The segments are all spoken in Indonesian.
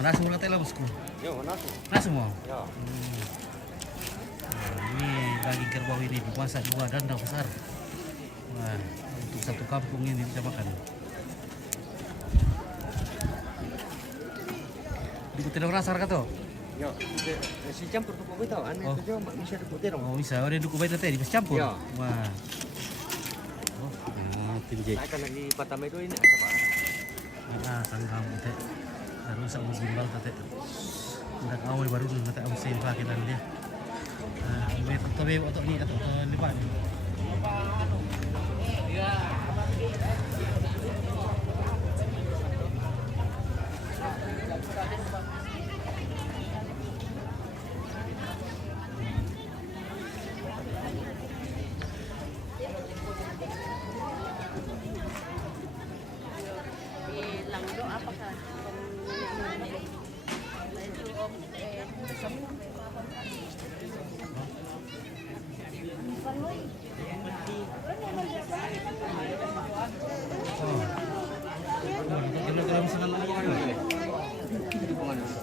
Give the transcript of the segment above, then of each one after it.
Mana semua kata lah bosku? Yo, mana tuh? Mana semua? Ya. Nah, ini daging kerbau ini dimasak dua dandang besar. Wah, untuk satu kampung ini bisa makan. Diikutin orang rasar kata? Yo, si campur tuh kau tahu, aneh itu juga bisa diputir dong. Oh bisa, ada dukung bayi tadi campur. Ya. Wah. Oh, tim J. Saya kan lagi Patama itu ini apa? Sangkam teh. Baru sama gimbal teh. Udah awal baru nanti aku sih pakai dan dia. Tapi untuk ni atau lipat. Ya.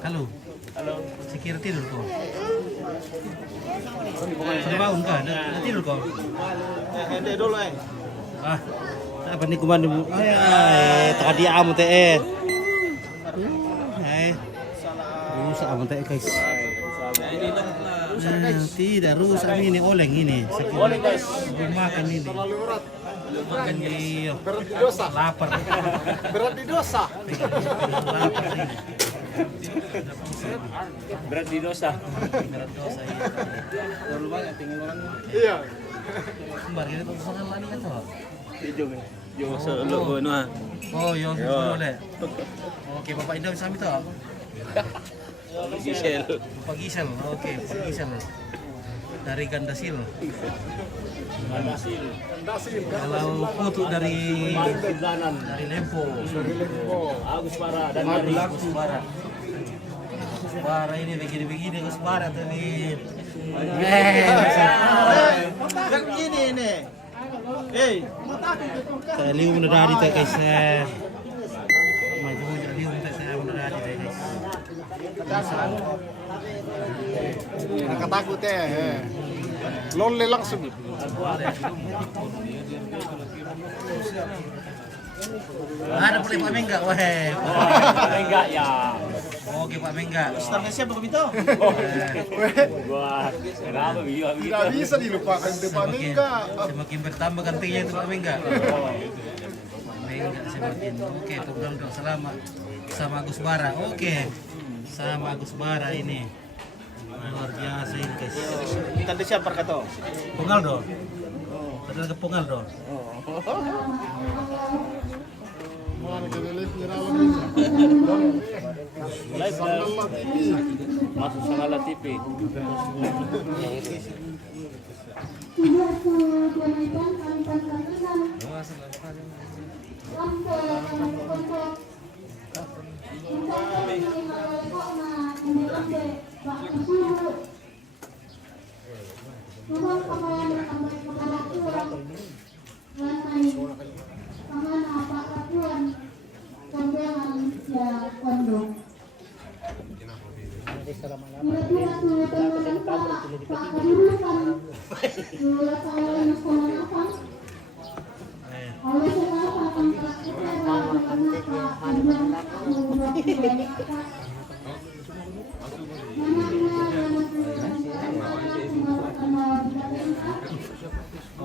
Halo. Sekira tidur kau? Sudah bangun kah? Dah tidur kau? Hende dulu Apa ni kumandu? Tadi amu teh. Rusak amu teh guys. Tidak rusak ini oleng ini. Oleng guys. Makan ini. Terlalu berat. Makan ini. Berat di dosa. Lapar. Berat di dosa. Lapar ini. Berat di dosa. Berat dosa ini. Terlalu banyak tinggal orang. Iya. Kembar kita tuh sangat lani kan tuh. Hijau kan. Yo selo no. Oh, yo boleh. Oke, Bapak Indah bisa ambil tuh. Gisel. Bapak Gisel. Oke, Bapak Gisel. Dari Gandasil. Gandasil. Kalau foto dari Lempo. Agus Bara dan dari Agus Bara. Agus Bara ini begini-begini Agus Bara tadi. Yang ini. Saya liu udah dari teh guys. Maju liu saya udah dari teh guys. Nakatakot lonely langsung. Ada boleh Pak Mengga, wah. Mengga ya. Oke Pak Mengga. Starnya siapa begitu? Wah, kenapa bisa begitu? Tidak bisa dilupakan Pak Mengga. Semakin bertambah gantinya itu Pak Mengga. Mengga semakin. Oke, program dong selama sama Agus Bara. Oke. Sama Agus Bara ini. Luar biasa ini guys. Tadi siapa kata? Pongaldo. Ada ke Pongaldo. Live masuk Sangala TV.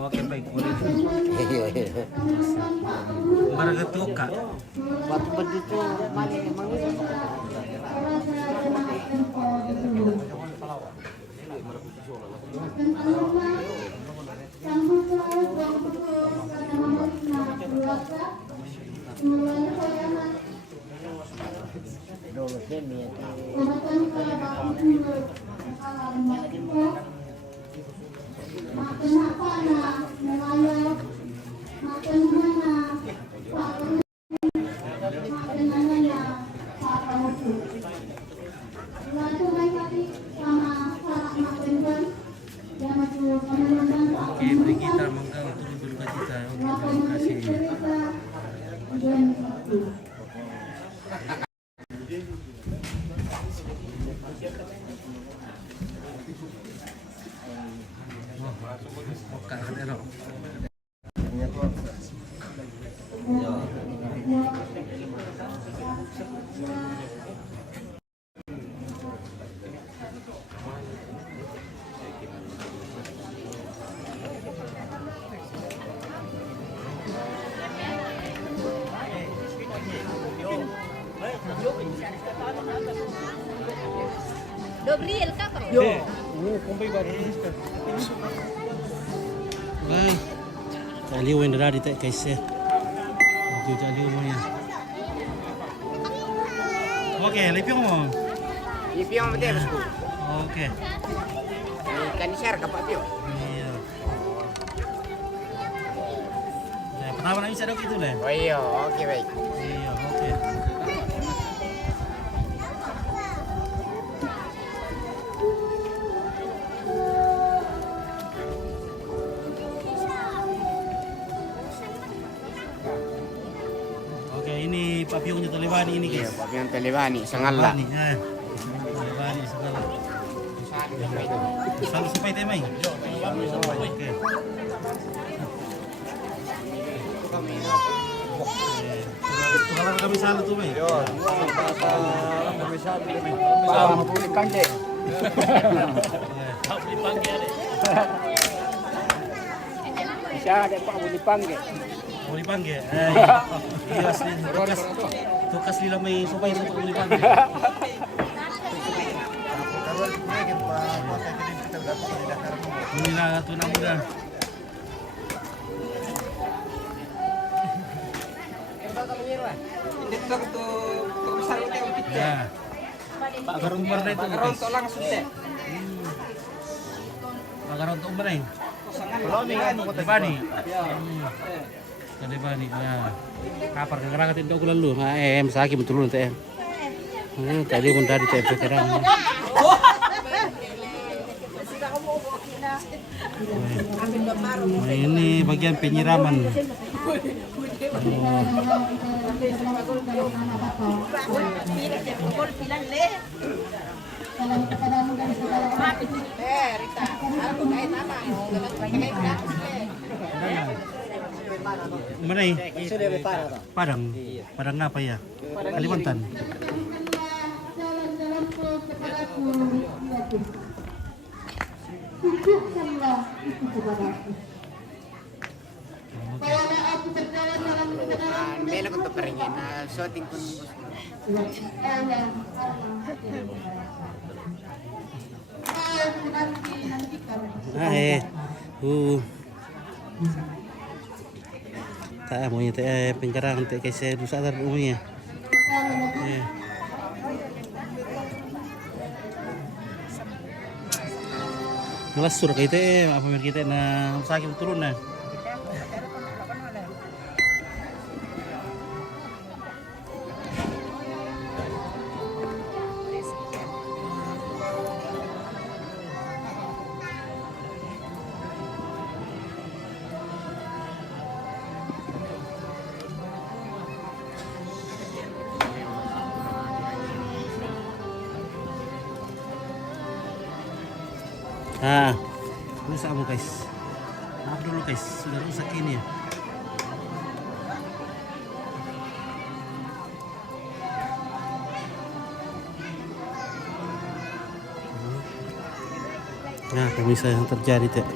Oke baik boleh. Margatuka. Batu begitu mana emang Oke, beri kita mangga turun berduka cita. Oke, terima kasih. Gabriel ka pa. Bye. Aliw yang dari teh guys ya. Juga aliw mo ya. Oke, lepio mo. Ipiong mo din, bosku. Oke. Kan share ka pa, Pio. Iya. Ya, pertama na bisa dong itu leh. Oh iya, oke baik. Iya, oke. Oke, ini papiyongnya Talibani ini Iya, guys. Papiong Talibani, sangala. Talibani, ya. Talibani segala. Selalu supaya temai. Oke. Kalau kami salah tuh, Mai. Siya ada Pak Budi Pangge. Mau dipanggil? Iya, asli. Tukas lila may supaya untuk mau dipanggil. Nila ito na muna. Ya. Agaron umar na ito. Agaron to lang sunte. Agaron to umar na ito. Talibani. Talibani. Ya. Kapar kagaragat ito ko lalu. Masaki mo tulungan tayo. Tadi pun dari tayo sekarang. Nah, ini bagian penyiraman. Mana ini? Padang. Padang apa ya? Kalimantan. Tunjukkanlah itu kepadaku. Karena aku berjalan dalam kebenaran Bela ko to paringin na shooting ko. Tak mau ya teh pengkarang teh kayak rusak tar umumnya. Malas sur kita apa mer kita na sakit turun na. Rusak mo guys. Maaf dulu guys, sudah rusak ini ya. Nah, pemirsa yang terjadi teh.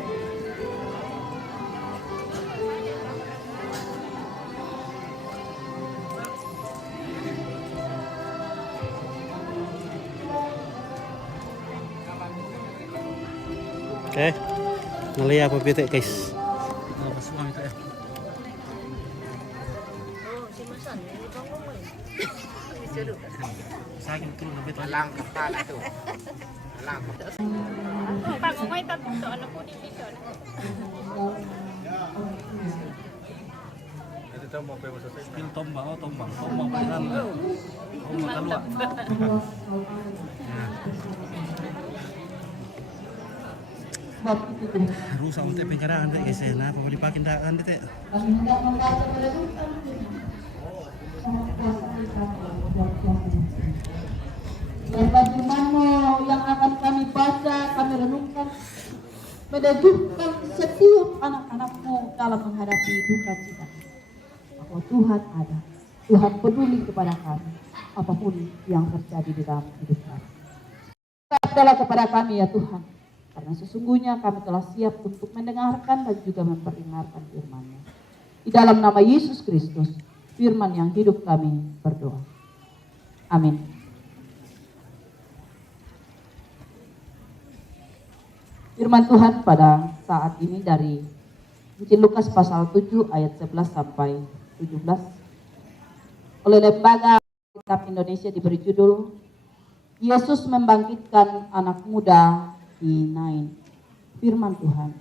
Oke, ngeliat apa bete guys. Sakit betul lebih Alang kepala tuh. Alang. Pag umay tatlo, ano po dito? skill tombak, oh tombak pa rin. Tombak kalua. Rusak untuk pengkaraan deh guys ya. Nah, apa dipakai dakan deh teh. Dan bagaimana yang akan kami baca, kami renungkan, meneguhkan setiap anak-anakmu dalam menghadapi duka cita. Bahwa Tuhan ada, Tuhan peduli kepada kami, apapun yang terjadi di dalam hidup kami. Adalah kepada kami ya Tuhan, karena sesungguhnya kami telah siap untuk mendengarkan dan juga memperingatkan firman-Nya. Di dalam nama Yesus Kristus, firman yang hidup kami berdoa. Amin. Firman Tuhan pada saat ini dari Injil Lukas pasal 7 ayat 11 sampai 17 oleh Lembaga Kitab Indonesia diberi judul Yesus membangkitkan anak muda di Nain. Firman Tuhan.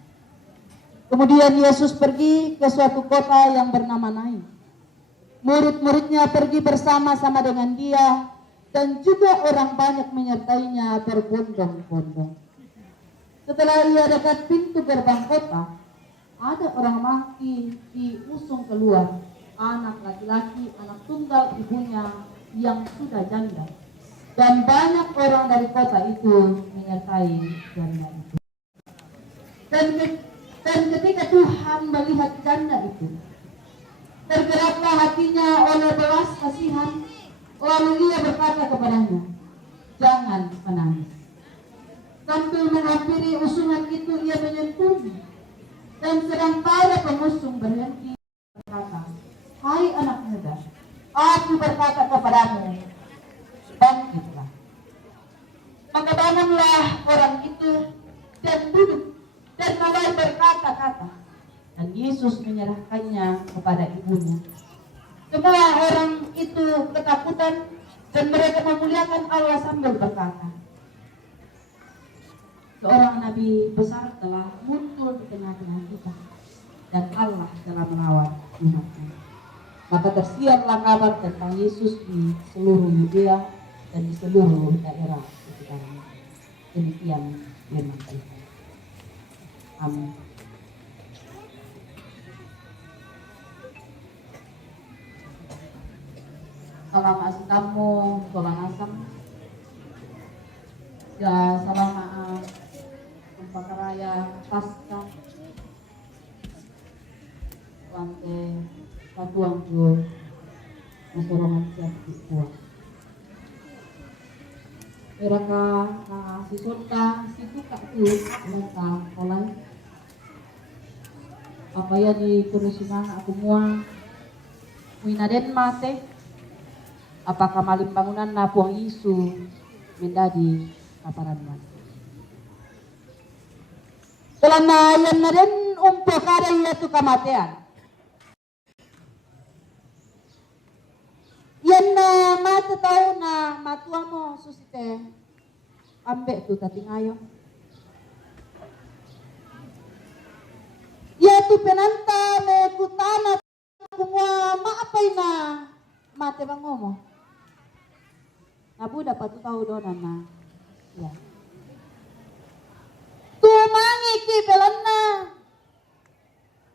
Kemudian Yesus pergi ke suatu kota yang bernama Nain. Murid-muridnya pergi bersama-sama dengan dia dan juga orang banyak menyertainya berbondong-bondong. Setelah ia dekat pintu gerbang kota, ada orang mati diusung keluar, anak laki-laki, anak tunggal ibunya yang sudah janda. Dan banyak orang dari kota itu menyertai janda itu. Dan ketika Tuhan melihat janda itu, tergeraklah hatinya oleh belas kasihan, lalu ia berkata kepadanya, "Jangan menangis." Sambil menghampiri usungan itu ia menyentuhnya. Dan sedang para pengusung berhenti berkata, "Hai anak muda, aku berkata kepadamu, bangkitlah." Maka bangunlah orang itu dan duduk dan mulai berkata-kata. Dan Yesus menyerahkannya kepada ibunya. Semua orang itu ketakutan dan mereka memuliakan Allah sambil berkata, "Seorang nabi besar telah muncul di tengah-tengah kita dan Allah telah merawat umatnya." Maka tersiarlah kabar tentang Yesus di seluruh Yudea dan di seluruh daerah sekitarnya. Demikian firman Tuhan. Amin. Salam asih kamu, Tuhan asam. Ya, salam maaf. Pakaraya pasca lante patuang tuh masyarakat siap dibuat mereka si sota situ kak tuh mereka oleh apa ya di kerusuhan aku mua winaden mate apakah malim bangunan napuang isu menjadi kaparan mate. Karena yan na rin umpakara yatu kematian. Yan na mata tao na matua mo susite ambe tu tati ngayon. Yatu penanta me kutana kumwa maapay na mate bango mo. Nabu dapat tu tahu donan na. Ya. Tumangi kibelan na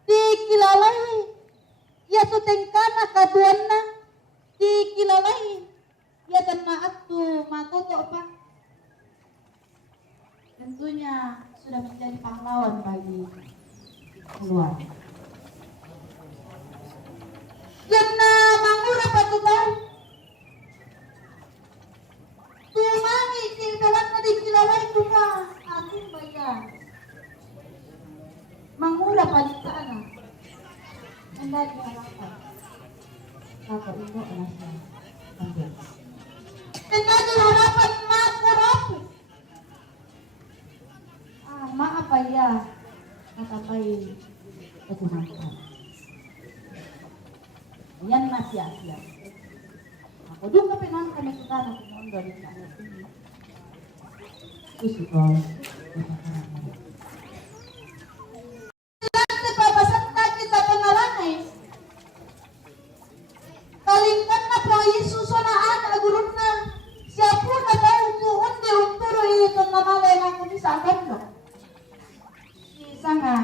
dikilalay ya tu tengkana kaduan na dikilalay ya dan maat tu matoto pa tentunya sudah menjadi pahlawan bagi keluarga yang na mangura patutau tumangi kibelan na dikilalay kuma ating bayan mangura palitaan anda diharapkan kakak ibu anaknya ambil anda diharapkan makurapi maaf ya katapai ketumakan yan masih asia aku juga penang kami kita anak dari sana terus itu kalingkan na pro Yesus na anak gurun na siya po na tayo undi unturo ito na malay na kung isa agad no isa nga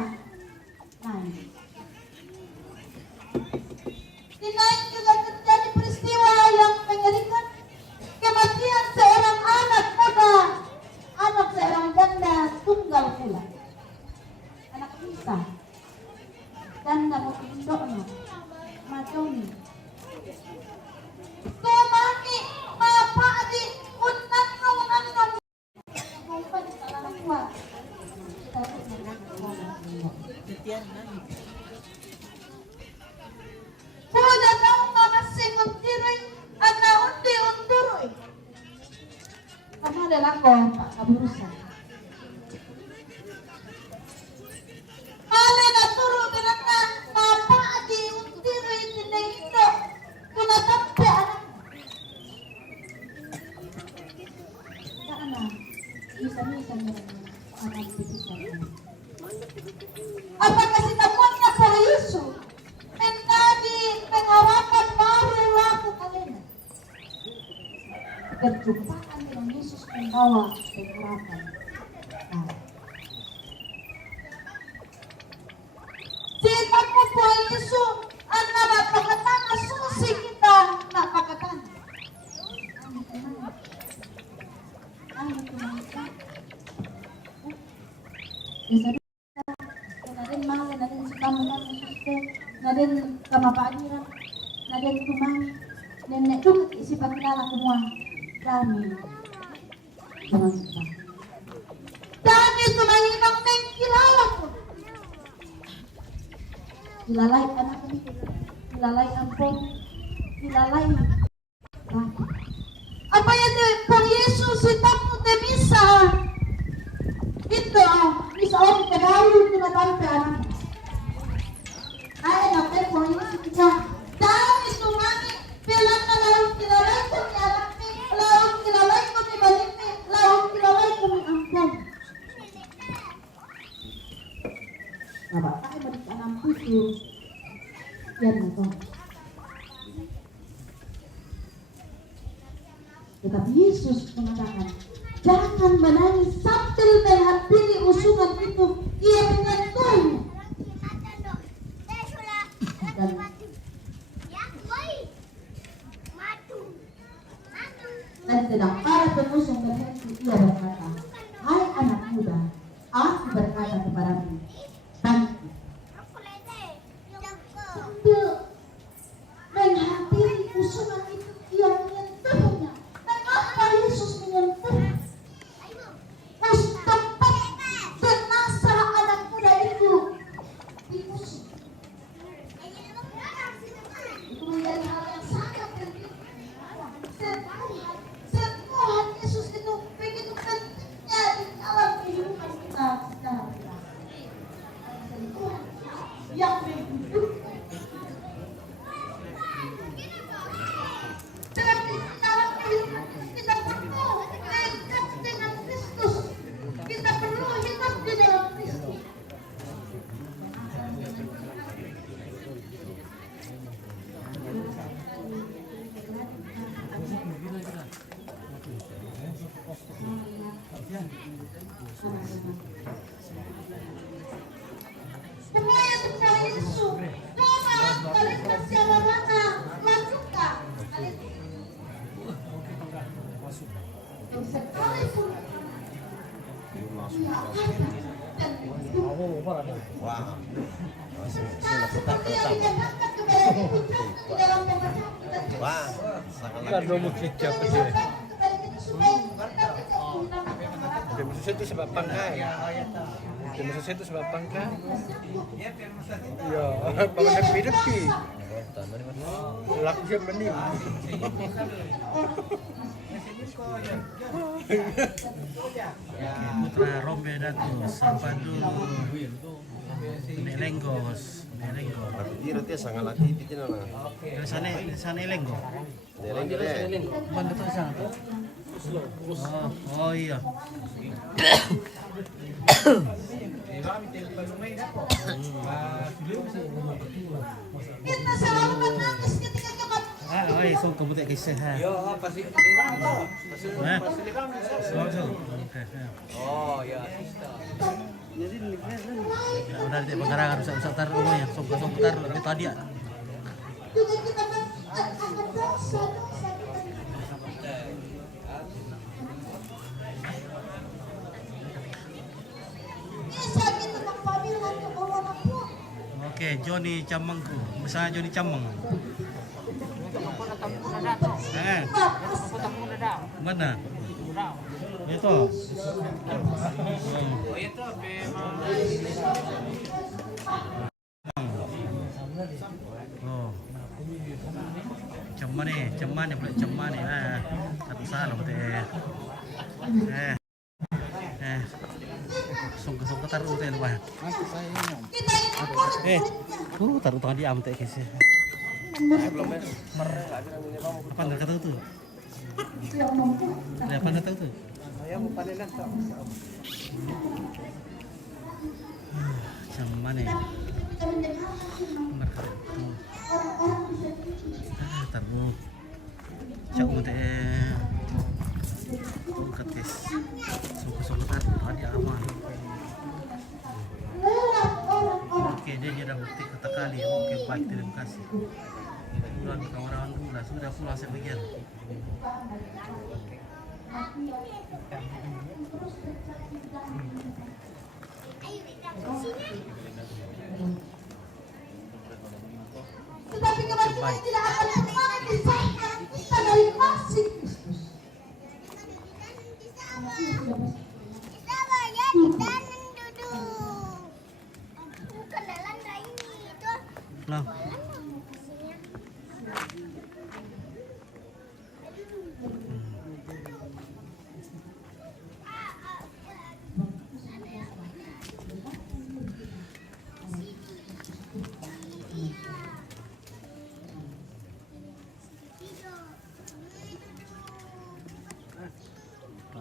dinain juga terjadi peristiwa yang mengerikan kematian seorang anak muda anak seorang janda tunggal pula anak bisa janda mau indok no macam ni Tumaki, mapadi, unang Kumpan salah kuat. Kuda tahu ngamasing untiroy, ana undi unturoy. Kamu adalah kau, Pak Kaburusan. Apakah sinapunnya para Yesus menjadi pengharapan baru laku kalian? Perjumpaan dengan Yesus membawa pengharapan. Nah, kita kumpul Yesus anak pakatan asusi kita nak pakatan. Narin mang, narin sa kamunan ng suste, narin kamapadiran, narin tumang, narin ito isipan kilala kumua, dami. Dami tumanginang kilala ko. Kilalay anak kami, kilalay ampong, kilalay. Apa yan por Yesus itap mo de misa. Ito, misa o kagayo tinatawag ka anak. Ay, natin por Yesus kita. Dahil ito mami, pilang na larong kilalay ko ni anak ni, larong kilalay ko ni balik ni, larong kilalay ko ni ampong. Tayo balik ang puso. Yan na to. Tetapi Yesus mengatakan, jangan menangis sambil menghadiri usungan itu. Ia menyentuh. Dan sedang para pengusung berhenti, ia berkata, hai anak muda, aku berkata kepadamu, bangkit. Sambil menghadiri usungan itu, ia menyentuhnya. Mengapa Yesus menyentuh? Tempat jenazah anak muda itu diusung. Itu menjadi hal yang sangat penting. Sentuhan Yesus itu begitu pentingnya di dalam kehidupan kita secara pribadi. Sentuhan yang menghidupkan. Tapi dalam kehidupan kita perlu dekat dengan Kristus. Kita perlu hidup di dalam Kristus. Semuanya tentang Yesus. Coba kalian siapa mana lakukan kalian. Sekalipun ia ada dan hidup. Seperti yang dikatakan kepada ibu contoh di dalam pembacaan kita. Kan nomor kecap kecil. Kepada kita supaya kita tidak menggunakan kemarahan. Maksudnya itu sebab pangkai. Maksudnya itu sebab pangkai. Ya, paman depi-depi. Lakukan benih. Putra Rombe Datus, Sampadu, Nelenggos, Nelenggos. Roti sangat laki pitin na. Sana Elenggo. Deleng. Banda to sana to? Oh iya. Kita selalu menangis ketika kematian. Oi, so kabuti kasi ha. Yo, pasti. Ha? So. Oh, ya. Udah di pengarangan usah taruh rumah ya. So taruh dari tadi ya. Juga kita akan dosa-dosa kita. Kisah kita magpamilya ng mga po. Oke, Johnny Camangku. Misalnya Johnny Camang. Mana? Itu. Oh. Ceman nih. Satu salah betul. Sungguh taruh betul lupa. Taruh tangan di amte kasi. Apa nggak tahu tuh? Apa nggak tahu tuh? Macam mana ya? Mereka itu tarbo cak mo teh katis suka tadi ada aman. Oke, dia sudah bukti kata kali. Oke, baik, terima kasih. Pulang di kawan-kawan dulu lah, sudah pulang saya pikir. Tetapi kebajikan tidak akan pernah memisahkan kita dari kasih Kristus. Kita bayar di tangan duduk. Bukan dalam ini itu. Pulang.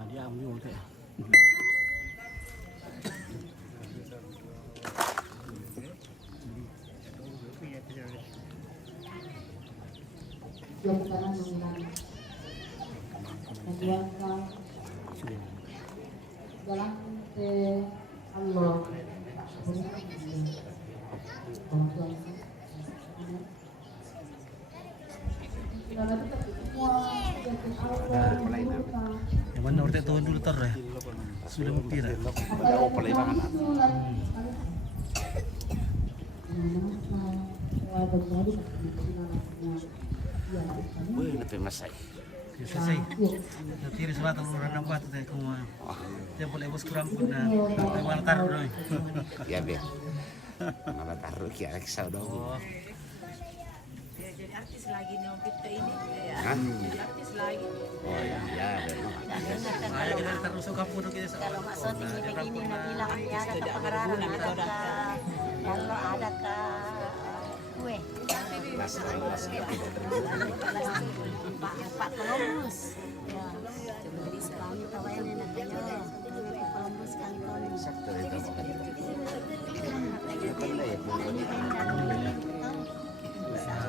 Dia ambil tu. Yang pertama mengulangi. Menjuangkan jalan ke Allah. Yang mana orang tahun dulu tar ya? Sudah mempira. Wih, lebih masai. Selesai. Tiri selatan orang nampak tu saya kumah. Dia boleh bos kurang pun dah. Mana taruh doi. Ya biar. Malah taruh ki Alexa dong. Oh, Jadi artis lagi nih Om Pita ini ya. Hah? Jadi artis lagi. Oh iya, memang. saya kita taruh suka pun kita Kalau Mak Soti begini nak bilang ya ada ke pengarang ada ke kalau ada ke kue. Pak Columbus. Ya. Jadi sekarang kawannya nak yo. Columbus kali Columbus. Sakto itu.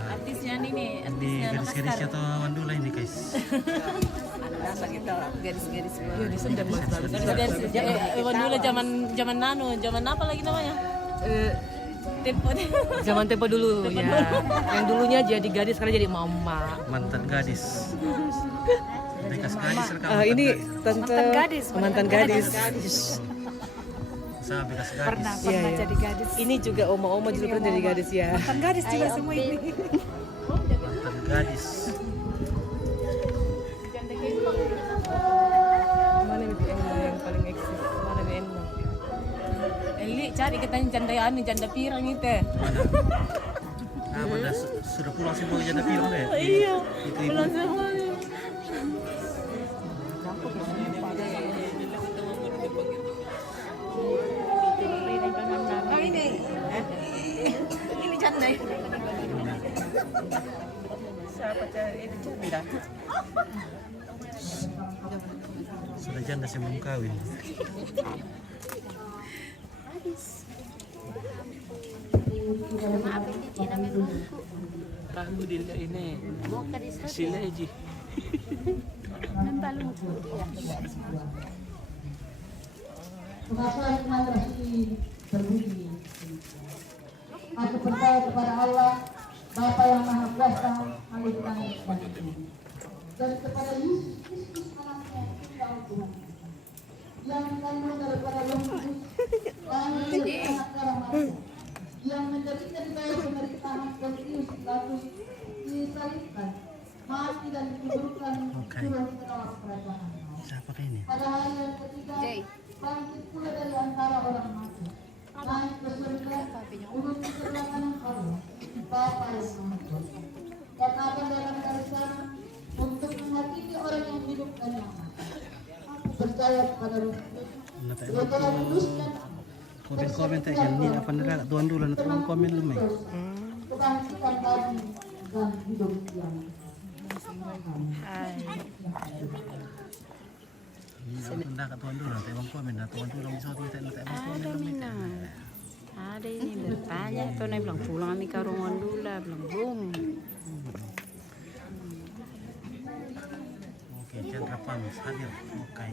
Artisnya ini ini artisnya gadis-gadisnya atau Mandula ini guys. Rasa kita garis-garis. Iya di Sunda garis-garis. Dulu zaman nano, zaman apa lagi namanya? Tempo. Zaman tempo dulu ya. Yang dulunya jadi gadis sekarang jadi mama. Mantan gadis. Bekas gadis rekam. Ini tante mantan gadis. Usaha bekas gadis. Iya, iya. Jadi gadis. Ini juga oma-oma juga pernah jadi gadis ya. Mantan gadis juga semua ini. Mantan gadis. Mana yang paling eksis? Mana yang Eli cari katanya janda pirang itu. Nah, pada sudah pulang semua janda pirang deh. Iya. Itu ibu. Pulang semuanya. Ini janda. Siapa cari ini janda? Sudah janda saya belum kawin. Maaf ini tidak menunggu. Tahu dia ini. Mau ke di sana. Sila aja. Nampak lucu dia. Mengapa iman Rasul berbunyi? Aku percaya kepada Allah, Bapa yang Maha Kuasa, Alifan dan kepada Yesus Kristus anaknya yang tunggal Tuhan, yang dikandung daripada Roh Kudus, dan menjadi anak darah Maria, yang menderita di bawah pemerintahan Pontius Pilatus, disalibkan, mati dan dikuburkan turun ke dalam kerajaan. Siapa ini? Pada hari yang ketiga, bangkit pula dari antara orang mati, naik ke surga, duduk di sebelah kanan Allah, Bapa yang Maha Kuasa, dan akan datang dari sana untuk menghakimi orang yang hidup dan yang mati. Aku percaya kepada Roh Kudus, Roh Kudus dan Komen tak jadi apa nera tuan dulu nanti orang komen lu mai. kebangkitan bagi dan hidup yang Ini nak tuan dulu nanti orang komen, tuan dulu bisa tuan nanti orang komen lu mai. Ada ini bertanya, itu nih bilang pulang kami ke rumah dulu lah, bilang belum. Oke, Chandra Pams hadir. Oke.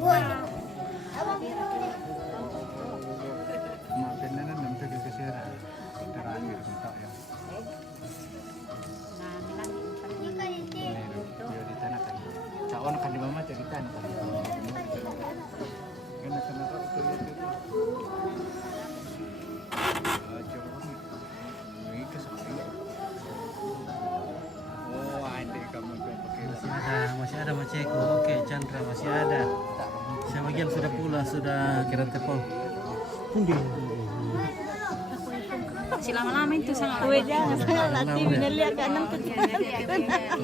Parah. Maafin nenek nanti juga sirah. Terakhir tak ya. Dia di tanah kan. Cawan kan di mama jadi tanah kan. Kena sama kau tu itu. Ini kesepi. Oh, andai kamu tu pakai. Masih ada Maceko. Oke, Chandra masih ada. Sebagian sudah pulang, sudah kira tepung. Si lama-lama itu sangat latih, benar lihat kanan tuh.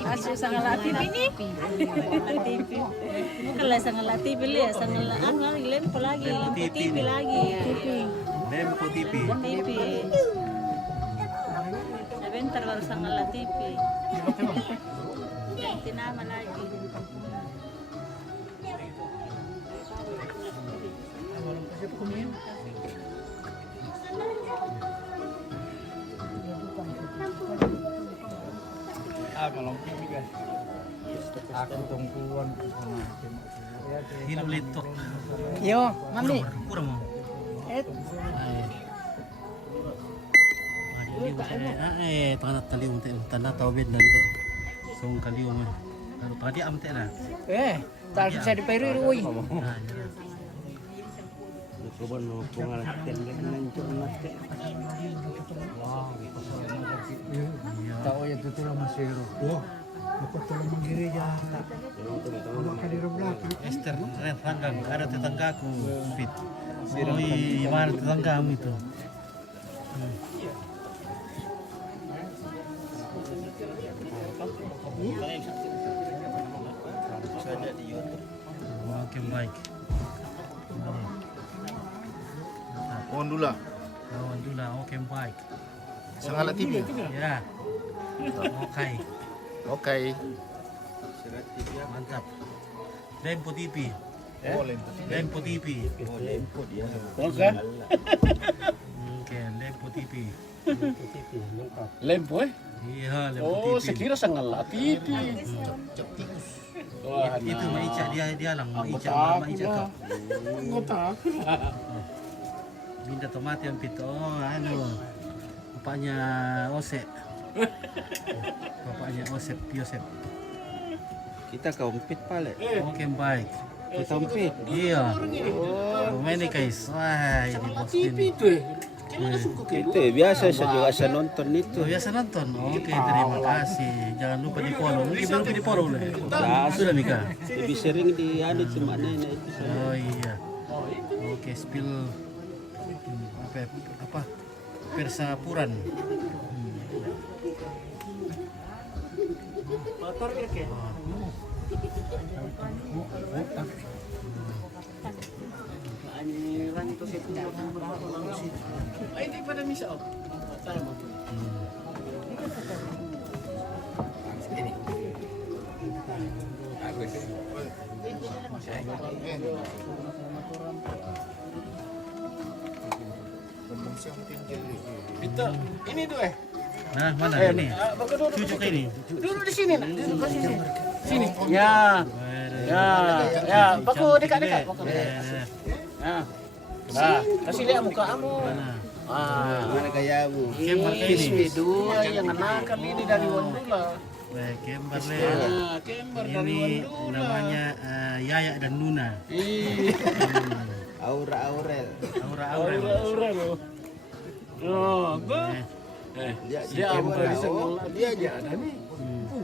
Masuk sangat latih ini. Bukanlah sangat latih beli ya, sangat lagi lempo lagi, lampu TV lagi. Lempo TV. TV. Sebentar baru sangat latih TV. Ganti nama lagi. Kalau ini guys, aku tungguan sama Hidup litok. Yo, mami. Kurang mau. Tangan kalium teh, tanda tawbid dan teh. Song kalium. Lalu tadi am teh lah. Tak bisa diperi ruy. Coba no pengalaman lencur mati. Tahu ya tu tulang masiro. Wah, aku tulang menggiri ya. Maka di belakang. Esther, Ranggang, ada tetanggaku, Fit. Oh iya, mana tetanggamu itu? Oke, baik. Pohon dula. Lawan dulu, oke, baik. Sangat TV. Ya. Oke, Oke. mantap. Lempo TV. Oh, lempo. Lempo TV. Oke. Oke, Lempo TV. Lempo Iya, Lempo Oh, TV. sekira sangat TV. Wah, Itu Maica dia lang, Maica kau. Anggota. Minta tomat yang pito, bapaknya Osep. Bapaknya Osep, Yosep. Kita kompet pale. Oke, baik. Kita kompet. Iya. Ini guys, wah ini bos ini. Itu biasa saya juga saya nonton itu. Oh, biasa nonton. Oke, terima kasih. Jangan lupa di follow. Mungkin belum di follow lah. Sudah Mika. Lebih sering di ada cuma nenek itu saya. Oh iya. Oke, spill apa? Persapuran. Motor kek. Ini pada misa. Itu ini tuh Nah, mana ini? Cucuk ini. Duduk di sini nak. Duduk di sini. Sini. Ya. Ya, paku dekat-dekat. Ya. Nah, kasih lihat muka kamu. Mana gayamu? Kembar ini. Dua yang enakan ini dari Wondula. Kembar Kembar dari ini Wondula. namanya Yaya dan Nuna. Aura-aurel. Aura-aura. Aura loh. Oh, dia awal di sekolah dia aja ada nih.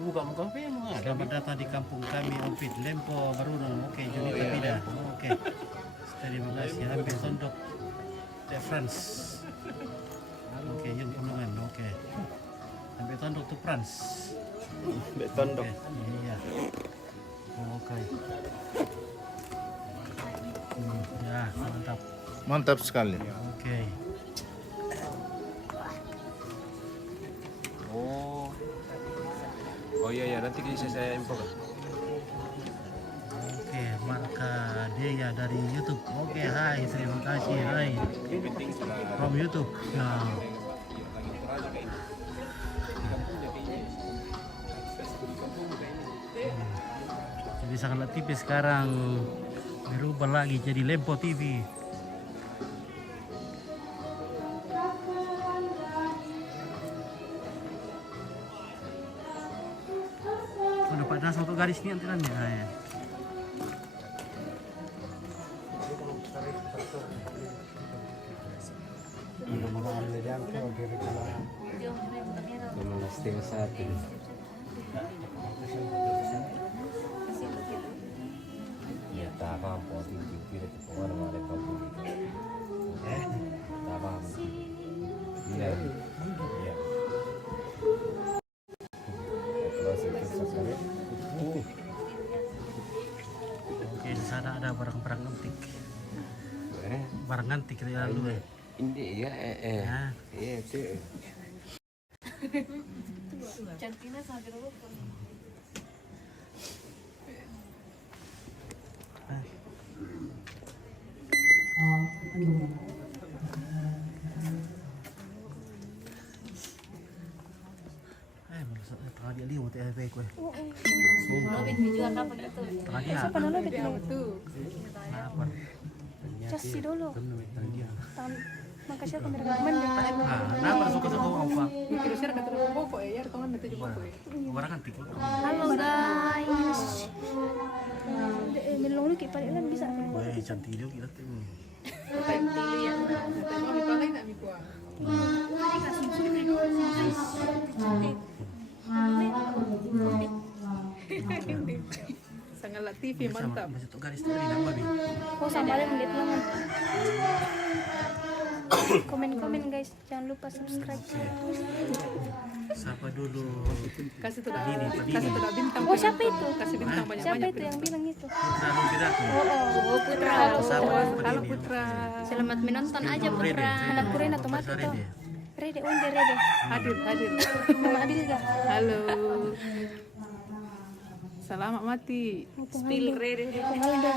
Buka muka memang ada. Selamat datang di kampung kami, Ompit Lempo Barunong. Oke, Junita tidak. Oke. Terima kasih. Hampir Sondok de France. Oke, Yun Punungan. Oke. Hampir Sondok to France. Betondok. Oke, iya. Oke. Ya, mantap. Mantap sekali. Oke. Oh iya nanti bisa saya infokan. Oke, Marka Dea dari YouTube. Oke, hai, terima kasih, hai. From YouTube. Nah. Jadi sangatlah tipis sekarang berubah lagi jadi Lempo TV. Oh, dapat das untuk garis ini antirannya. Nah, ya. Ya tak apa tinggi itu orang ada kamu. Tak apa. Iya. Iya. Oke, di sana ada barang-barang antik. Barang antik dari lalu ya. Ini ya Nah. Iya itu. Cantina sampai lupa. Tengah dia liwat ya baik gue. Robin juga kapan itu? Tengah dia. Siapa dulu betul? Lapar. Casi dulu. Tengah dia. Makasih aku merekam deh. Lapar suka-suka apa? Barang antik. Halo guys. Melong lu kipas kan bisa. Wah, cantik juga kita tuh. Sangat TV mantap. Masih tuh garis tadi nama nih. Oh sama lihat lengan. Komen-komen guys, jangan lupa subscribe. Siapa dulu? Kasih tuh Kasih bintang. Oh siapa itu? Kasih bintang banyak. Siapa itu yang bilang itu? Putra Nubiraku. Oh Putra. Halo Putra. Selamat menonton aja Putra. Anak Kurena atau mati tuh? Rede, onde Rede. Hadir. Mama Abilga. Halo. Selamat mati. Spill Rede. Pengaldo.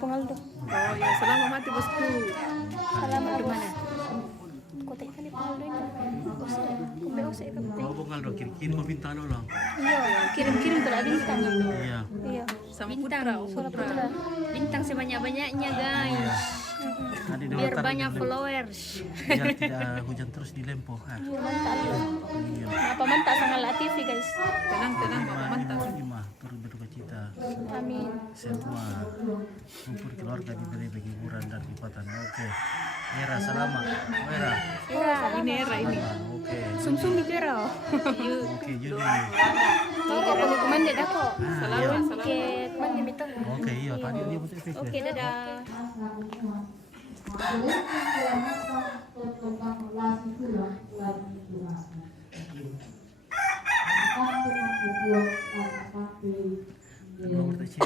Pengaldo. Oh ya, selamat mati bosku. Selamat di mana? Kota ikan di Pengaldo ini. Ose ke Mau bungal dong, kirim mau bintang dulu. Iya, kirim-kirim tuh bintang. Iya. Iya. Sama Bintang. Putra. Bintang sebanyak-banyaknya guys. Tadi Biar daftar banyak di- followers. Biar tidak hujan terus di Lempo. Ah. Mantap. Iya. Apa mantap sangat TV guys. Tenang, Mama mantap. Lima turut berduka cita. Amin. Semua kumpul keluarga diberi bagi hiburan dan lipatan. Oke. Era selamat. Era. Ini era ini. Oke. Sum-sum bicara. Oke, Juli. Oke, perlu kemana dah kok? Selamat. Oke, kemana minta? Oke, iya tadi dia betul efek. Oke, dadah. Nomor kecil.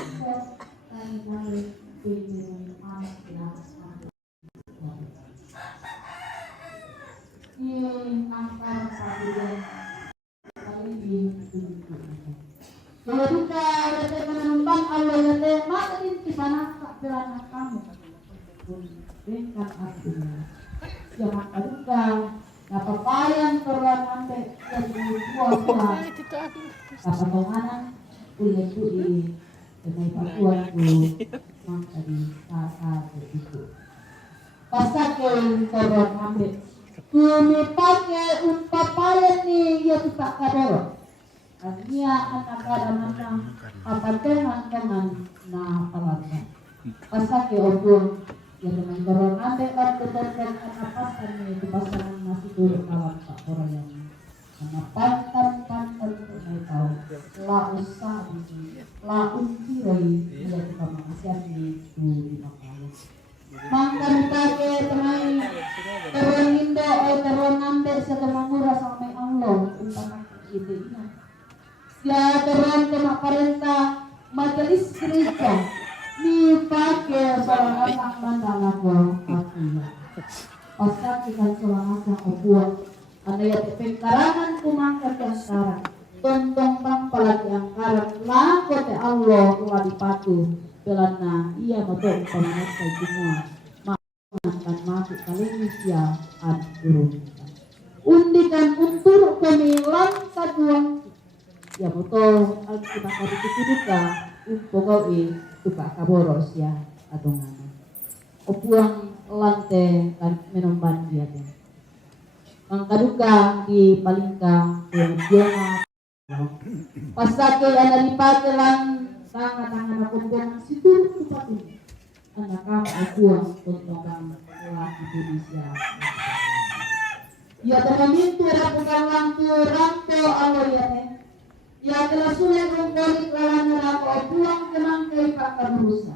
Kalau kita ada menumpang Allah ada maka di sana tak berana kamu berikan artinya jangan aduka dapat payang keruan sampai jadi buah dapat penganan kuliah itu di dengan pakuan itu maka di saat itu pasakel keruan sampai kami pakai umpapayan nih ya kita kadang Ania anak-anak mana apa dengan na palata. Pasak ya obor ya dengan koron ande kan berdasarkan apa ni di pasangan masih dulu kawan pak orang yang karena pantan tunai tahu la usah la uncirai ya kita mengasih di makanya. Mangkan take tenai teron indo teron ande sedang murah sampai Allah umpama itu ya teron kena perintah majelis gereja Dipakai seorang anak mandala kuatia. Pasakikan seorang anak obuang. Anda ya pengkarangan kumangkat yang sekarang. Tontong bang palagi angkaran. Lako te Allah kuwa dipatu. Belana ia betul pemanat kay semua. Makan masuk kalinisya at turun. Undikan untuk pemilang kaduang. Ya betul alkitab itu duka. Pokoknya tuka kaboros ya adongan. Opuang lante kan menomban dia deh. Mangkaduka di palingka yang jona. Pasake ana dipakai lang tangan aku bilang situ kupatu. Anak kamu opuang tontongan laki Indonesia. Ya teman itu ada bukan ranto Allah ya teh. Ya telah sulit mengkolik lalana rako pulang kenang kay pakarusa.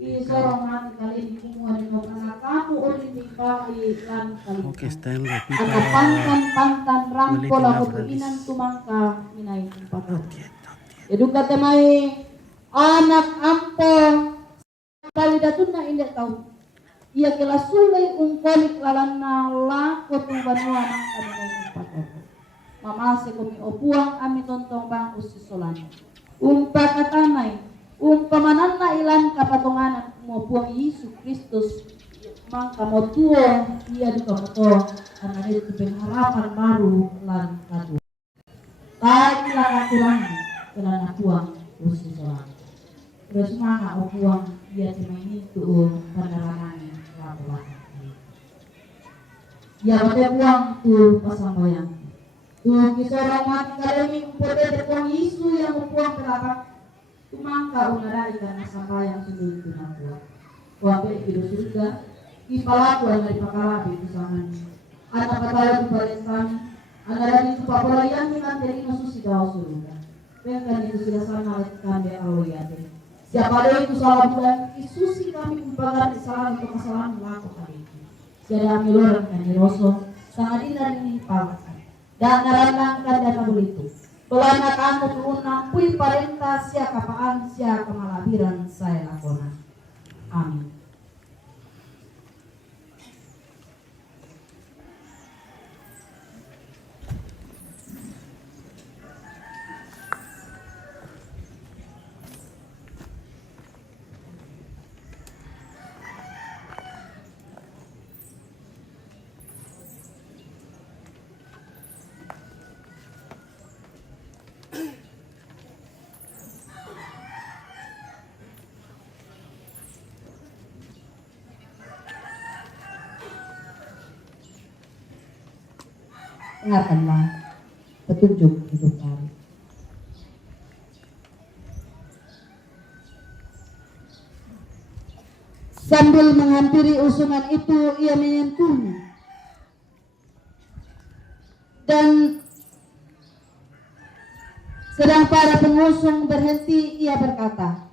Isorong mati kali ini kumuha di mga kamu ulit di pali lan kali. Oke, Stanley. Ada pantan rangko lagu tuminan tumangka minay tempat. Eduka temay anak ampo kali datun na indah tahu. Ia kila sulit mengkolik lalana lako tumbanua nang kami tempat. Mamase kami opuang ami tontong bang usisolan. Umpa katanay, umpamanan na ilan kapatunganan mo puang Yesus Kristus mangka mo tuo iya duka mo to karena itu pengharapan baru lan kadu. Tayo katulang kelana puang usisolan. Terus maka opuang iya timaini tuo pandarangan lapuan. Ya bate puang tu pasambayang. Tuh kisah mati kalemi umpode tepung Yesus yang mempuang pelakak tumangka unadai karena sampai yang sundul itu nakuat wabe hidup surga kipalaku yang dari pakalabi kusangan anak katala di balesan anak dari tupapola yang minat dari masusi daw surga pengen itu sudah sana kande awoyate siapa ada itu salah bulan isusi kami umpagar kesalahan untuk kesalahan laku kali ini siada amiloran kan diroso sangat indah ini palasan dan narandangkan data itu. Pelana kamu turun nampui parenta sia kapaan sia kemalabiran saya lakonan. Amin. Dengarkanlah petunjuk hidup kami. Sambil menghampiri usungan itu, ia menyentuhnya. Dan sedang para pengusung berhenti, ia berkata,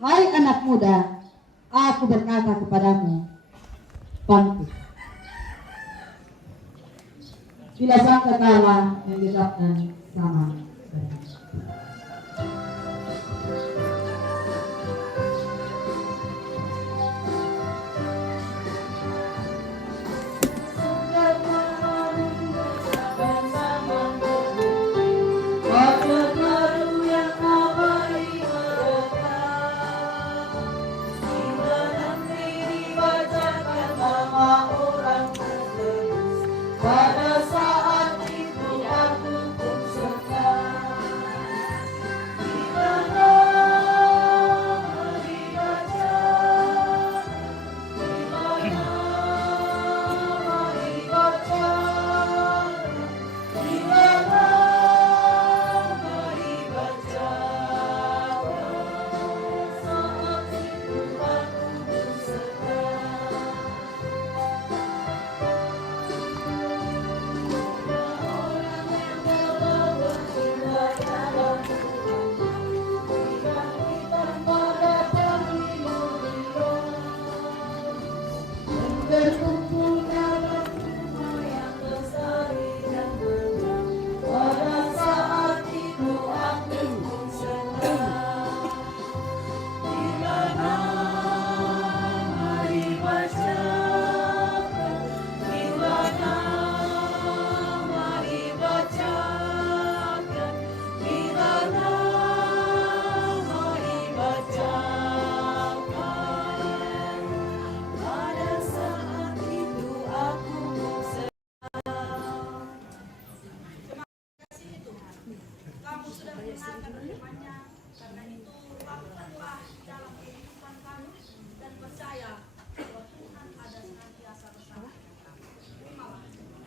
"Hai anak muda, aku berkata kepadamu, bangkit." Bila sangka kalah yang disabdan sama.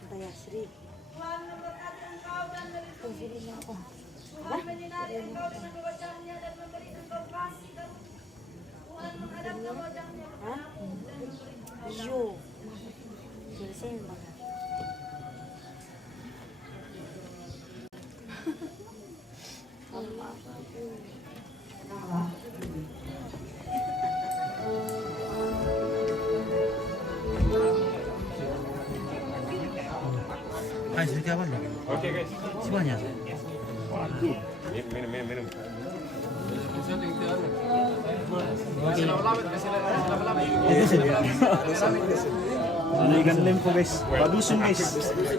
Dayasri. Yo. Desember. Hai, sedikit apa loh? Oke guys. Semuanya. Minum. Ada ikan lempo guys. Padusun guys.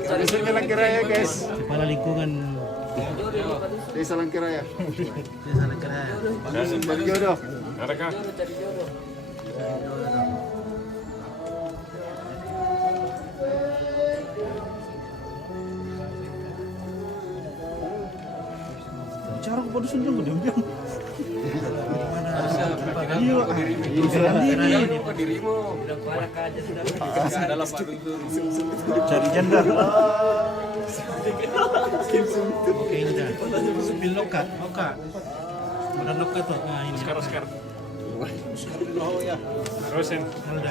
Padusun Langkiraya guys. Kepala lingkungan Desa Langkiraya. Desa Langkiraya. Padusun cari jodoh. Adakah? Bicara ke padusun juga diam-diam. Cari janda. Oke, ini dah. Spill loka. Ada loka tuh. Nah, ini. Oscar. Terusin. Ada.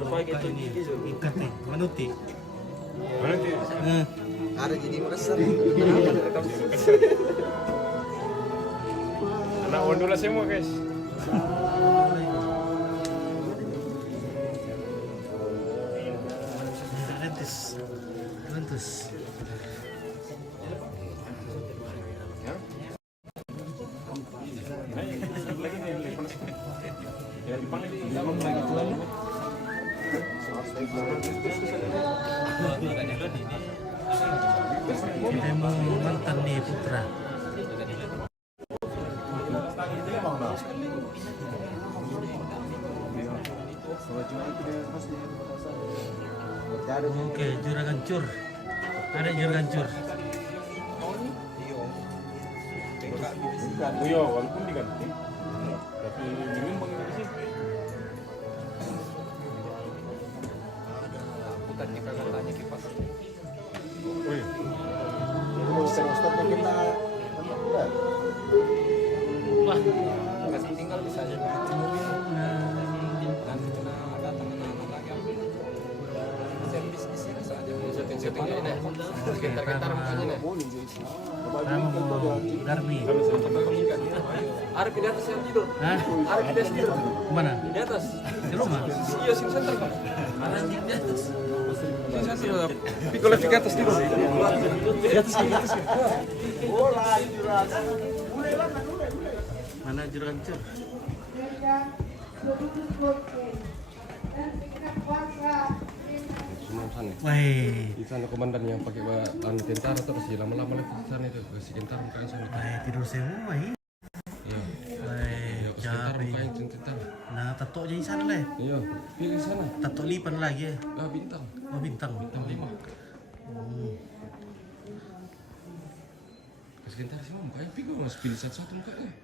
Loka ini. Ikat nih. Manuti. Mana ti? Ada jadi besar. Anak Honduras semua guys. Lentus. Kita mau mantan nih Putra. Oke, juragan cur. Ada juragan cur. Oh iya, walaupun diganti. Tapi minum bang di sini. Putarnya kagak tanya kipas. Oh iya. Wah, Kasih tinggal bisa aja. Nanti kena datang lagi ambil. Servis di sini saja. Setting-settingnya ini. Gentar-gentar mukanya nih. kamu mau Darmi. Arif di atas yang tidur. Hah? Arif di atas tidur. Mana? Di atas. Di rumah? Iya, sini center kan. Ada anjing di atas. Sini center. Pikul di atas tidur. Di atas gitu sih. Mana juragan cur? Semua sana. Wah, Di sana komandan yang pakai tentara terus lama-lama lagi di sana itu ke sekitar mukanya sana. wah tidur semua ini. Iya. Wah, Sekitar capek. mukanya tentara. Nah, tato aja di sana lah. Iya. Pilih sana. Tato lipan lagi ya. Ah, bintang. Oh, bintang. Bintang 5. Hmm. Ke sekitar semua mukanya pikul mas pilih satu-satu mukanya.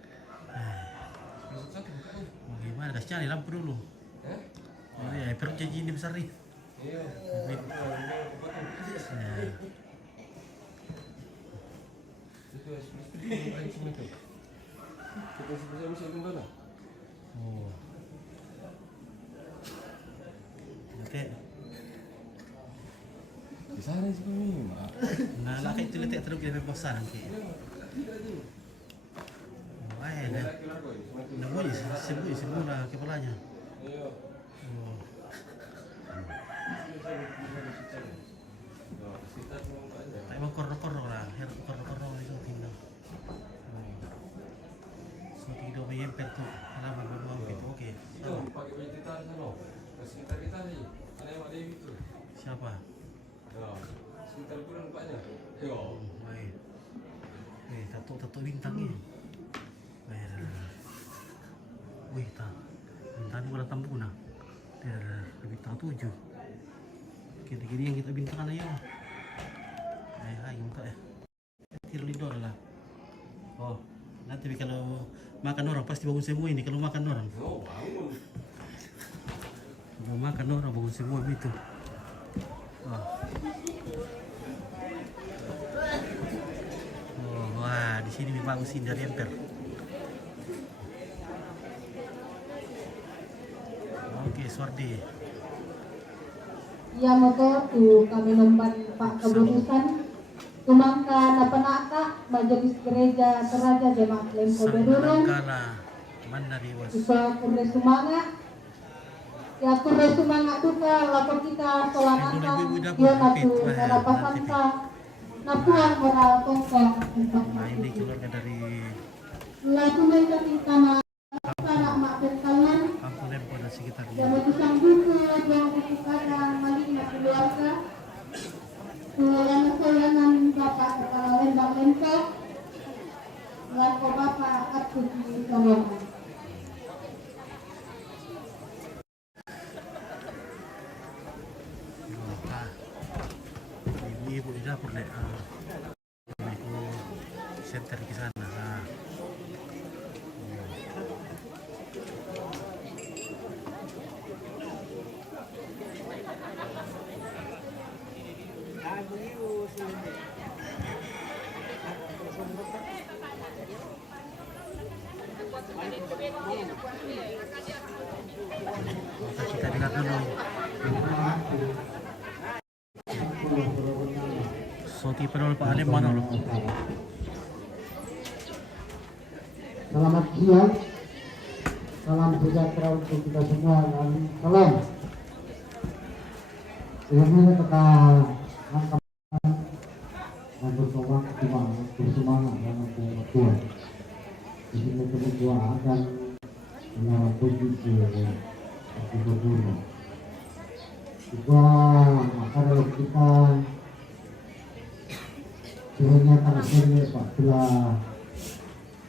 Pilih satu mukanya. Mau gimana? Kasih nyali lampu dulu. Oh iya, perut jadi ini besar nih. Iya. Ya. Itu mukanya semua itu. Kita bisa gimana? Oh. Oke. Di sana sih kami. Nah, lah kayak itu letak terus kita bosan nanti. Wah, ya. Nah, bunyi semula kepalanya. Oh. Tak mau korno-korno lah, korno-korno itu tinggal. So tidak menyempet tuh halaman bawah gitu. Oke. Pakai baju tentara sana. Ke sekitar kita nih. Ada yang ada itu. Siapa? Ya. Sekitar bulan mukanya. Iya. Baik. Tato bintangnya. Wih, bintang bukan tambuna. Bintang 7. Kira-kira yang kita bintang aja. Hai, untuk ya. Tir koridor lah. Oh, nanti kalau makan orang pasti bangun semua ini kalau makan orang. Kalau makan orang bangun semua itu. Oh. Oh, wah, di sini bagus sih dari emper. Oke, Swardi. Ya motor tu kami membuat Pak keputusan Tumangka Napanaka Majelis Gereja Teraja Jemaat Lempo Bedurun Iswa Kure Sumanga ya Kure Sumanga duka lapor kita solanatan dia natu narapasanta napuan moral tongkong Nah, ini keluarga dari lalu mereka kita anak mak berkalan kampung Lempo dan sekitarnya. yang berpisang buku yang dikatakan maling keluarga Soyanan Bapak Kepala Lembang Lengkap Laku Bapak Atuki Tolongan Ibu di dapur deh. Ibu center ke sana. Nah. Kita dengar dulu. Soki penol Pak Alim mana lo? Selamat siang. Salam sejahtera untuk kita semua dan salam. Ini kita angkat dan bersemangat dalam pengakuan. Di sini kedua akan menyambut gubernur. Juga akan kita sebenarnya karena sini Pak Bila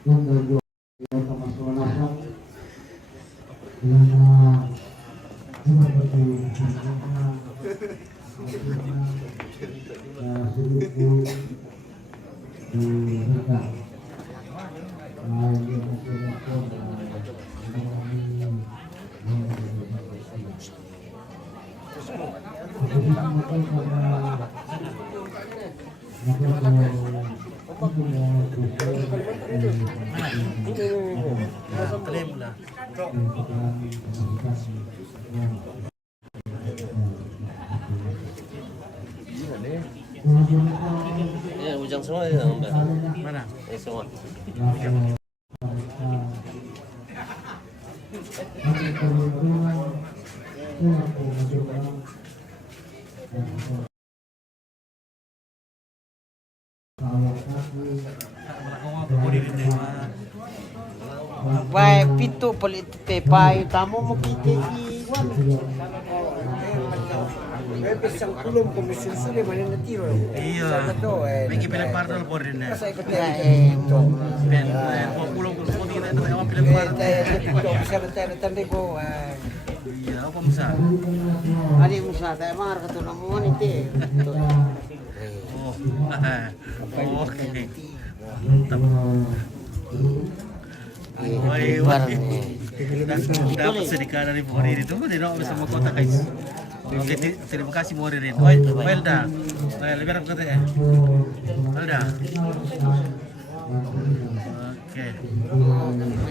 yang kedua sama suara Ilana juga betul Klaim lah. Ya, ujang semua ya, Mbak. Mana? Semua. Vai pito palit pepai tamu mo kiti Pesang kulum komisyon suli manin na tiro. Iya. Bagi pilih partai por ini. Ben, pulang mau kita itu yang pilih partai. Bisa bertanya tanda ko. Iya, apa bisa? ani musa ta mar ka to namo ni te Oh, oke. Mantap. Wah, dapat sedikit dari Morir itu, tidak bisa mau kota guys. Oke, terima kasih Morir itu. Welda, lebih enak kata ya. Welda. Oke.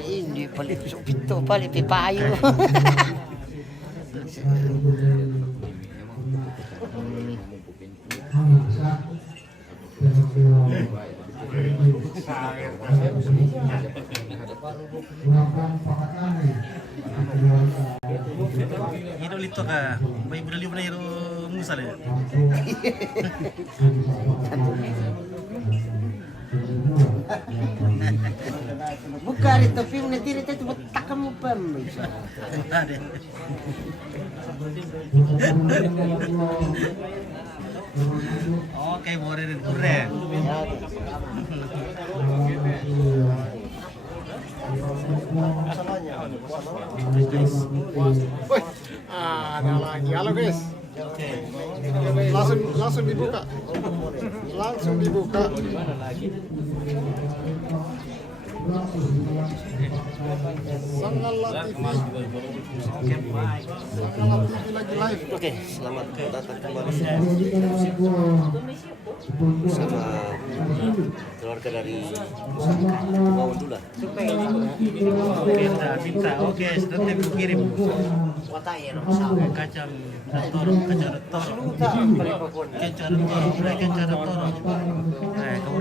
ini palit pito palit pepai Itu lito ka, may budali mo na yung musal ya. bukan itu film nanti itu tak kamu pam Ada. Oke, Morir itu keren. Ada lagi. Halo guys. Oke. Langsung langsung dibuka. Langsung dibuka. Sangalah TV. Sangalah TV lagi live. Oke, selamat datang kembali bersama keluarga dari Bawang Dula. Minta, oke, nanti aku kirim kacang toro,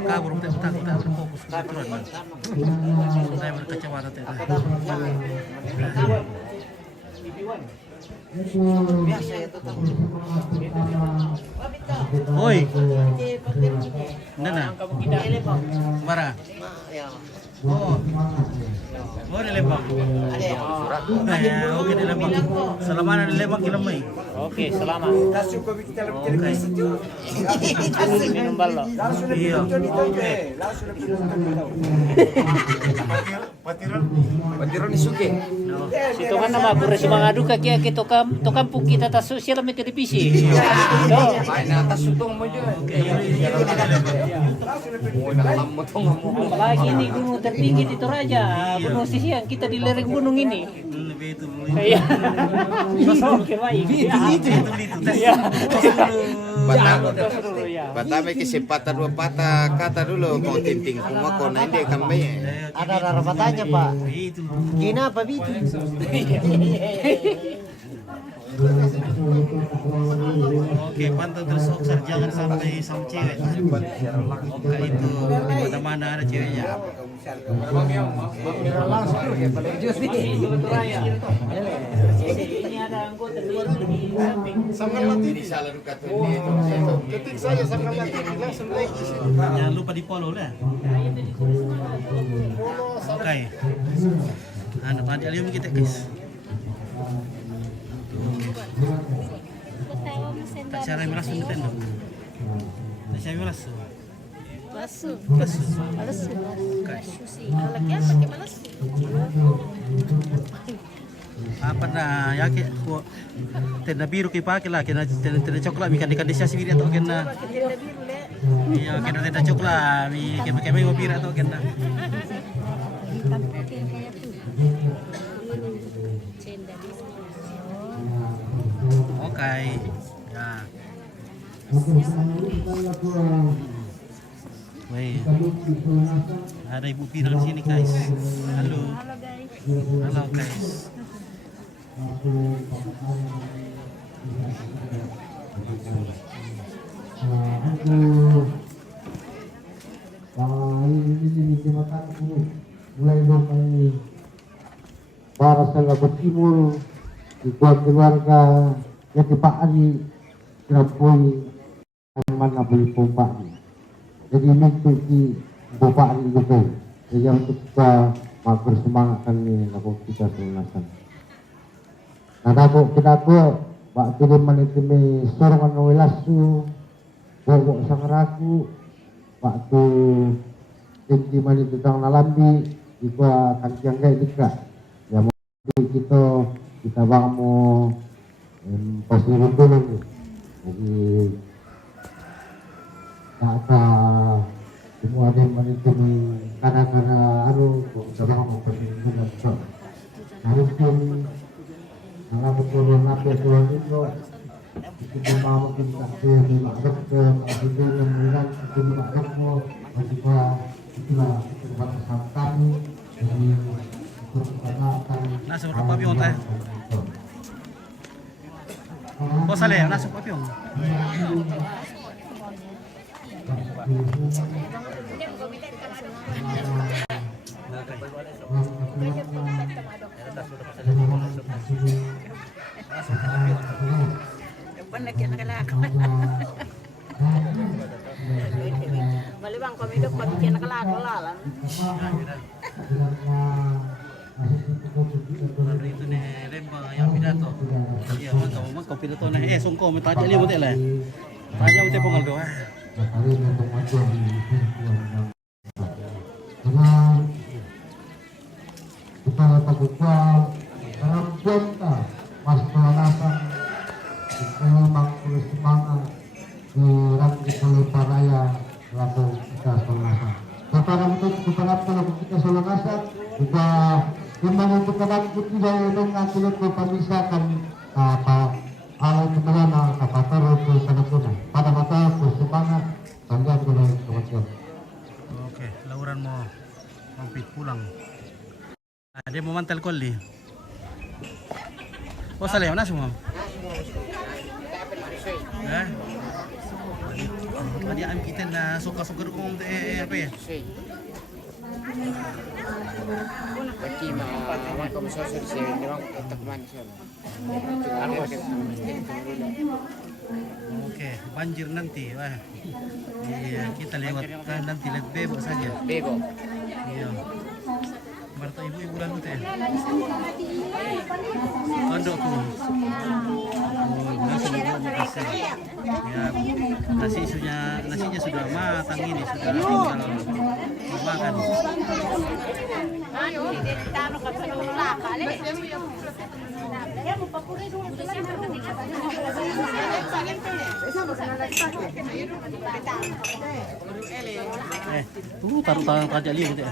kabur tak berfokus kebetulan. Saya berkecewa nanti. Oi, Nana, Mara. Oh, di Lembang. Oke di Lembang. Selama di Lembang kilamay. Oke, selamat. Minum balok. Iya. Oke. Patiron isuke. Situ kan nama aku resi mangadu kaki tokam puki tata sosial media televisi. Atas utong mo dyan. Apalagi ini gunung tertinggi di Toraja, gunung sisian kita di lereng gunung ini. Iya. Oke baik. Pertama kesempatan dua patah kata dulu mau tinting kumako nah ini kambing. Ada patahnya Pak. Gina apa itu? Oke, pantau terus Oksar, jangan sampai sama cewek. Oke, itu di mana-mana ada ceweknya. Ini ada anggota Sangalah TV. Ketik saja Sangalah TV langsung like di sini. Jangan lupa di follow lah. Oke. Anak-anak alium kita guys. Tak cara melasu Nintendo. Tak cara melasu. Basuh. Melasu. Basuh. Oke. Lagi apa pakai malas? Apa na yake ko tenda biru ki pakai lah kena tenda coklat mi kan dikandisasi biru atau kena iya kena tenda coklat mi kena biru atau kena oke ya wait ada Ibu Pira di sini guys. Halo guys. Ini dimakanku mulai dari para sahabat timur di keluarga yang Pak Ali Grapoi mana boleh pompa ni. Jadi untuk di Bapak Ali itu yang kita mager semangatkan ni laku kita pelunasan. Nah, kita waktu di menitimi sorongan welasu, bobok sang ragu, waktu tinggi mani tentang nalambi, juga kanciang gaya dika. Ya kita bang mau pasti runtunan. Jadi kata semua ada menitimi kadang-kadang kita bang mau perlindungan. Harus kalau betul nabi Tuhan itu mau kita dimaksud ke itu yang bilang itu dimaksud mau juga itulah batasan kami jadi untuk katakan Nasa berpapiong tayo. O sali, nasa berpapiong. Bali bang kami hidup kami kena kelak Itu nih Lembang yang pidato. Iya, maka pidato nih. Sungko tadi lihat betul lah. Tadi aku tepung aldo. Kita terbuka dalam cinta mas pelasan memang terus semangat di Pelupa Raya lalu kita Solongasa. Sekarang untuk diperhatikan lalu kita Solongasa juga membangun kepada kita dengan kulit pemisakan apa alat kebenaran apa taruh ke sana pada mata semangat panjang oleh kewajiban. Oke, Lauran mau mampir pulang. Dia mau mantel koli. Oh, salah mana semua? Tadi am kita na suka-suka kong apa ya? Bagi mah kamu sosok sih, memang tetap manis. Oke, banjir nanti. Wah. Iya, kita lewat nanti lewat bebo saja. Bebo. Iya. Marta ibu lalu teh. Kondok tuh. Oh, nasi. Ya, nasinya sudah matang ini, sudah tinggal makan. Taruh tangan raja liu deh.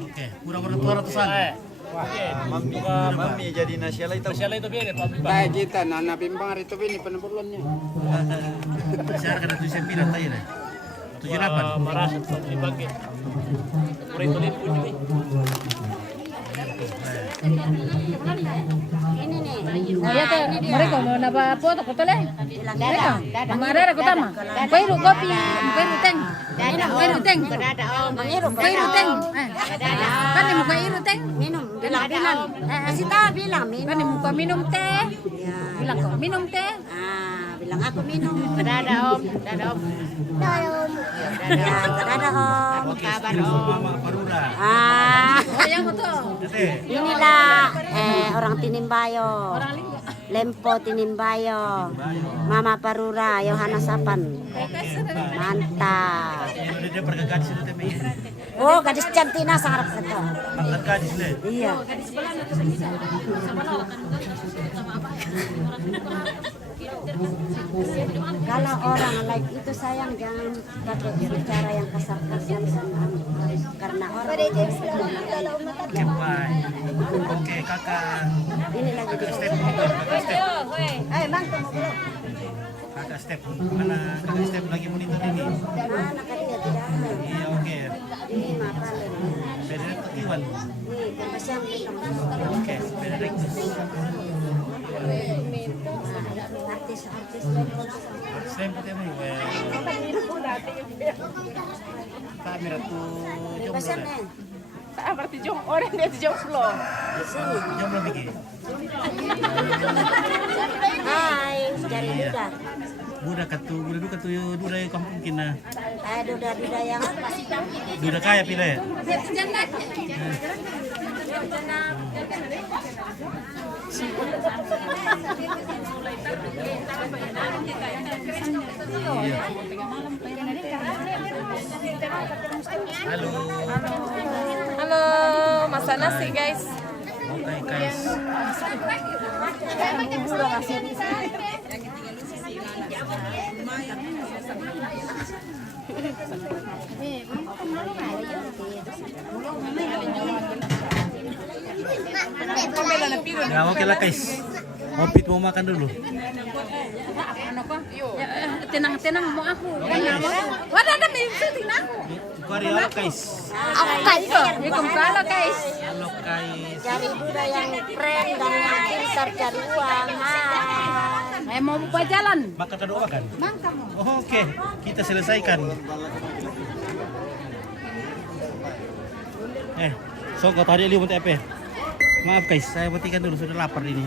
Oke, kurang 200-an. Mami jadi nasional itu. Nasional itu biar Baik kita nana bimbang itu ini penempurunnya. Saya akan 79 tadi deh. 78. Merasa dibagi. Itu pun ini. Iya teh, mereka mau napa foto foto leh. Mereka, kemarin aku tama. Pairu kopi, pairu teng. Pairu teng. Pairu teng. Kan di muka iru teng. Minum, bilang. Sita bilang minum. Kan di muka minum teh. Bilang kok minum teh. Bilang aku minum. Dadah om. Dadah om. Kabar om. Mama Parura. Oh yang foto. Inilah orang Tinimbayo. Lempo Tinimbayo. Mama Parura, Yohana Sapan. Mantap. Dia pergi gadis itu tapi. Oh, gadis cantina sangat kata. Mantan gadis deh. Iya. Kalau orang like itu sayang jangan pakai bicara yang kasar-kasar karena orang Oke, kakak. ini lagi di Step. Kakak Step. Mana kakak Step lagi monitor ini? mana kan dia tidak ada. Iya, oke. Ini maka Benedict Iwan. ini kemasian kita Oke, Benedict. artis Step itu apa? Kamera tuh kemasian nih Berarti orang dia jomblo. jomblo lagi. hai cari duda Budak katu duda yang kampung kina. duda yang apa Duda kaya pilih. Halo. Halo, masak nasi guys. Oke guys. Ya oke lah guys. Opit mau makan dulu. Tenang mau aku. Wadah ada syuting aku. Kari halo guys. Aku kayo. Halo guys. Halo guys. cari duda yang keren dan yang pintar cari uang Mau buka jalan. Makan kado makan. Oke, kita selesaikan. So kau tadi lihat apa? Maaf guys, saya matikan dulu sudah lapar ini.